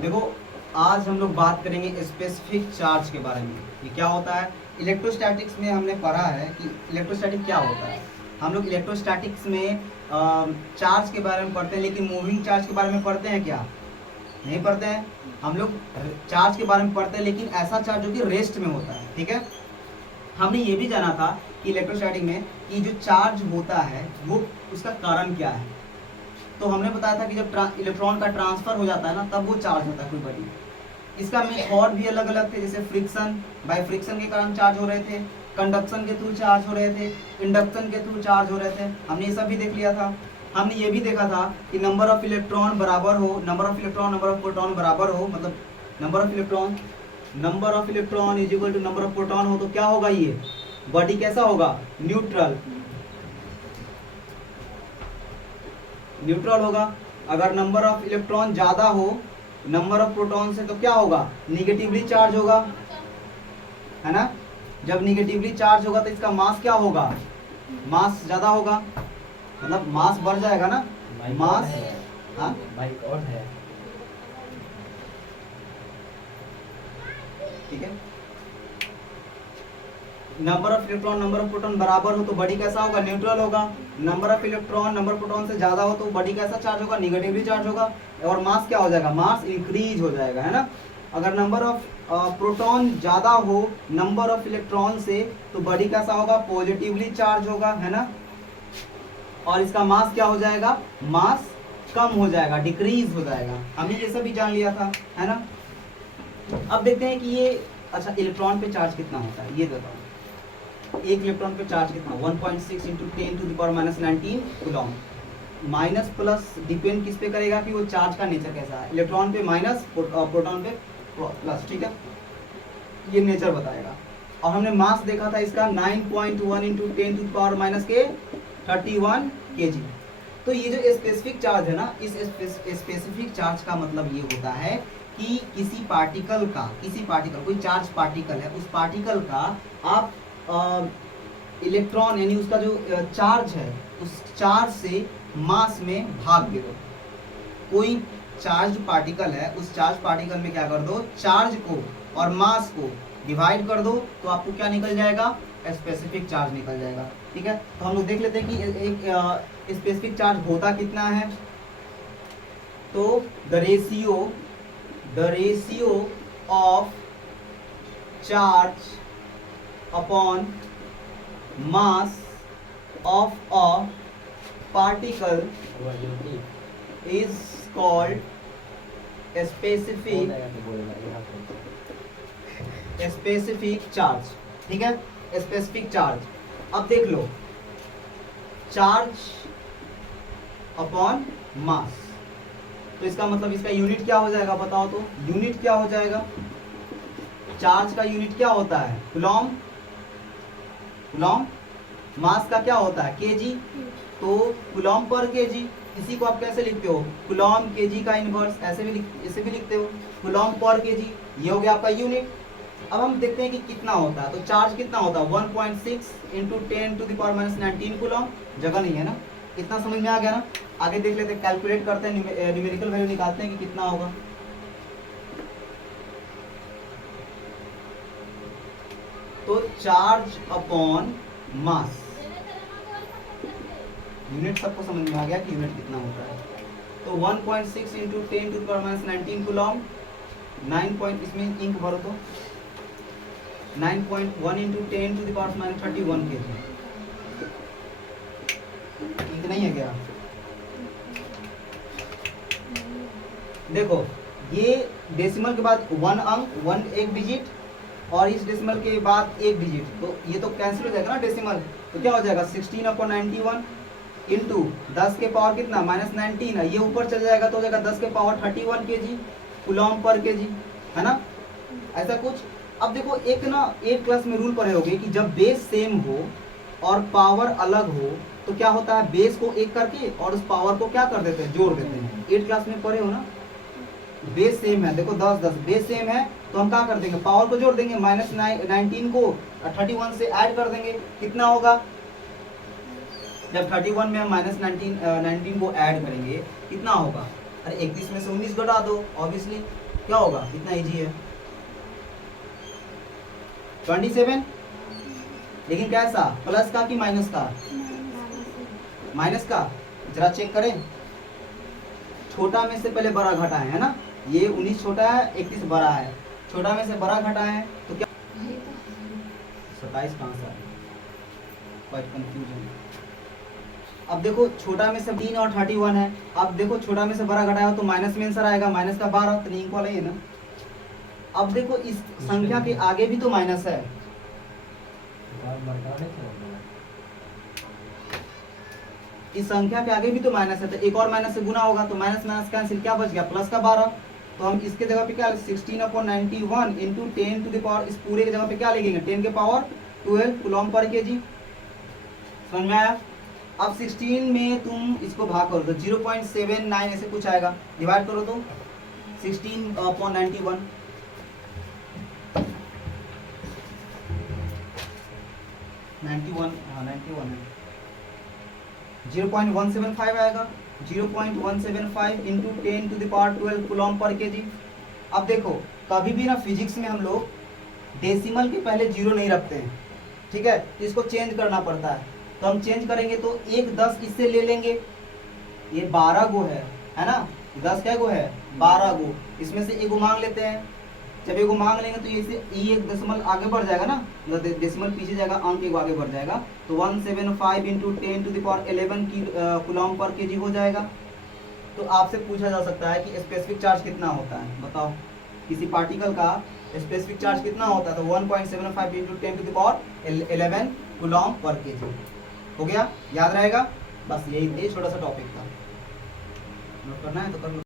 देखो, आज हम लोग बात करेंगे स्पेसिफिक चार्ज के बारे में। ये क्या होता है? इलेक्ट्रोस्टैटिक्स में हमने पढ़ा है कि इलेक्ट्रोस्टैटिक क्या होता है। हम लोग इलेक्ट्रोस्टैटिक्स में चार्ज के बारे में पढ़ते हैं, लेकिन मूविंग चार्ज के बारे में पढ़ते हैं क्या? नहीं पढ़ते हैं। हम लोग चार्ज के बारे में पढ़ते हैं, लेकिन ऐसा चार्ज जो कि रेस्ट में होता है। ठीक है, हमने ये भी जाना था कि इलेक्ट्रोस्टैटिक में कि जो चार्ज होता है वो उसका कारण क्या है। तो हमने बताया था कि जब इलेक्ट्रॉन का ट्रांसफर हो जाता है ना, तब वो चार्ज होता है कोई बॉडी। इसका मेथड भी अलग अलग थे, जैसे फ्रिक्शन, बाय फ्रिक्शन के कारण चार्ज हो रहे थे, कंडक्शन के थ्रू चार्ज हो रहे थे, इंडक्शन के थ्रू चार्ज हो रहे थे। हमने ये सब भी देख लिया था। हमने ये भी देखा था कि नंबर ऑफ इलेक्ट्रॉन बराबर हो, number of electron number of proton बराबर हो, मतलब number of electron is equal to number of proton हो, तो क्या होगा? ये बॉडी कैसा होगा? न्यूट्रल होगा। अगर नंबर ऑफ इलेक्ट्रॉन ज्यादा हो नंबर ऑफ प्रोटॉन से, तो क्या होगा? निगेटिवली चार्ज होगा, है ना। जब निगेटिवली चार्ज होगा तो इसका मास क्या होगा? मास ज्यादा होगा, मतलब मास बढ़ जाएगा ना। मास, हाँ बाइक और है। ठीक है। Number of electron number of proton बराबर हो तो बॉडी कैसा होगा? न्यूट्रल होगा। Number of electron number proton से ज्यादा हो तो बॉडी कैसा चार्ज होगा? निगेटिवली चार्ज होगा। और मास क्या हो जाएगा? मास इंक्रीज हो जाएगा, है ना। अगर नंबर ऑफ प्रोटॉन ज्यादा हो नंबर ऑफ इलेक्ट्रॉन से, तो बॉडी कैसा होगा? पॉजिटिवली चार्ज होगा, है ना। और इसका मास क्या हो जाएगा? मास कम हो जाएगा, डिक्रीज हो जाएगा। हमने ये सब भी जान लिया था, है ना। अब देखते हैं कि ये, अच्छा, इलेक्ट्रॉन पे चार्ज कितना होता है ये बताओ। एक इलेक्ट्रॉन पे चार्ज कितना? 1.6 into 10⁻19 Coulomb. Minus plus depend किस पे करेगा कि वो चार्ज का नेचर कैसा है। इलेक्ट्रॉन पे माइनस, प्रोटॉन पे प्लस, ठीक है, ये नेचर बताएगा। और हमने मास देखा था इसका 9.1 इंटू 10⁻31 kg। तो ये जो स्पेसिफिक चार्ज है ना, इस स्पेसिफिक चार्ज का मतलब ये होता है कि किसी पार्टिकल कोई चार्ज पार्टिकल है, उस पार्टिकल का आप इलेक्ट्रॉन यानी उसका जो चार्ज है, उस चार्ज से मास में भाग दे दो। कोई चार्ज पार्टिकल है, उस चार्ज पार्टिकल में क्या कर दो? चार्ज को और मास को डिवाइड कर दो, तो आपको क्या निकल जाएगा? स्पेसिफिक चार्ज निकल जाएगा। ठीक है, तो हम लोग देख लेते हैं कि एक स्पेसिफिक चार्ज होता कितना है। तो the ratio of charge upon mass of a particle is called specific charge। ठीक है, स्पेसिफिक चार्ज। अब देख लो, चार्ज अपॉन मास, तो इसका मतलब इसका यूनिट क्या हो जाएगा? बताओ तो, यूनिट क्या हो जाएगा? चार्ज का यूनिट क्या होता है? कूलॉम। मास का क्या होता है? केजी। तो कूलॉम पर केजी, इसी को आप कैसे लिखते हो? कूलॉम केजी का इनवर्स, ऐसे भी लिखते हो, कूलॉम पर केजी। ये हो गया आपका यूनिट। अब हम देखते हैं कि कितना होता है। तो चार्ज कितना होता है? 1.6 इंटू 10⁻19 कूलॉम। जगह नहीं है ना, इतना समझ में आ गया ना। आगे देख लेते हैं, कैलकुलेट करते हैं, न्यूमेरिकल वैल्यू निकालते हैं कि कितना होगा। तो चार्ज अपॉन मास, यूनिट सबको समझ में आ गया कि यूनिट कितना होता है। तो 1.6 इंटू 10⁻19 कूलॉम, 9 इसमें इंक भरो तो 9.1 इंटू 10⁻31 kg। इंक नहीं है क्या? देखो, ये डेसिमल के बाद 1 अंक, 1 एक डिजिट, और इस डेसिमल के बाद एक डिजिट, तो ये तो कैंसिल हो जाएगा ना डेसिमल। तो क्या हो जाएगा? 16/91 इंटू 10 के पावर कितना? -19 है, ये ऊपर चल जाएगा तो हो जाएगा 10 के पावर 31 kg कूलॉम पर केजी, है ना, ऐसा कुछ। अब देखो, एक ना 8 क्लास में रूल पढ़े होगे कि जब बेस सेम हो और पावर अलग हो तो क्या होता है? बेस को एक करके और उस पावर को क्या कर देते हैं? जोड़ देते हैं। 8 क्लास में पढ़े हो ना। बेस सेम है, देखो 10 बेस सेम है, तो हम क्या कर देंगे? पावर को जोड़ देंगे, -19 को 31 से ऐड कर देंगे। कितना होगा? जब 31 में हम -19 को ऐड करेंगे कितना होगा? अरे 31 में से 19 घटा दो, ऑब्वियसली क्या होगा, इतना इजी है। 27, लेकिन कैसा, प्लस का कि माइनस का? माइनस का। जरा चेक करें, छोटा में से पहले बड़ा घटाएं, है ना, ये 19 छोटा है, 31 बड़ा है, छोटा में से बड़ा घटाएं तो क्या 27 कहाँ से आया, क्वाइट कंफ्यूजन। अब देखो छोटा में से 3 और 31 है, अब देखो छोटा में से बड़ा घटाया तो माइनस में आंसर आएगा, माइनस का 12, तो नहीं इक्वल है ना। अब देखो इस संख्या के आगे भी तो माइनस है, इस संख्या के आगे भी तो माइनस है, तो एक और माइनस से गुना होगा, तो माइनस माइनस कैंसिल, क्या बच गया, प्लस का 12। तो हम इसके जगह पे क्या 16/91 इंटू 10 टू द पावर, इस पूरे की जगह पे क्या लिखेंगे, 10 के पावर 12 कूलम पर केजी। समझ में आया? अब 16 में तुम इसको भाग करो तो 0.79 ऐसे कुछ आएगा, डिवाइड करो तो 16/91, 91, हाँ 91 है, 0.175 आएगा, 0.175 into 10 to the power 12 coulomb per kg. अब देखो कभी भी ना फिजिक्स में हम लोग डेसिमल के पहले जीरो नहीं रखते हैं, ठीक है, तो इसको चेंज करना पड़ता है, तो हम चेंज करेंगे तो 1 10 इससे ले लेंगे, ये 12 गो है ना, 10 क्या गो है, 12 गो, इसमें से एगो मांग लेते हैं, जब एगो मांग लेंगे तो ये एक डेसिमल आगे बढ़ जाएगा ना, मतलब डेसिमल पीछे जाएगा, अंक एगो आगे बढ़ जाएगा, तो 175 इंटू 10 टू द पावर 11 की कूलम पर केजी हो जाएगा। तो आपसे पूछा जा सकता है कि स्पेसिफिक चार्ज कितना होता है, बताओ किसी पार्टिकल का स्पेसिफिक चार्ज कितना होता है, तो 1.75 into 10 to the power 11 coulomb per kg. हो गया, याद रहेगा, बस यही छोटा सा टॉपिक था, नोट करना है तो कर लो।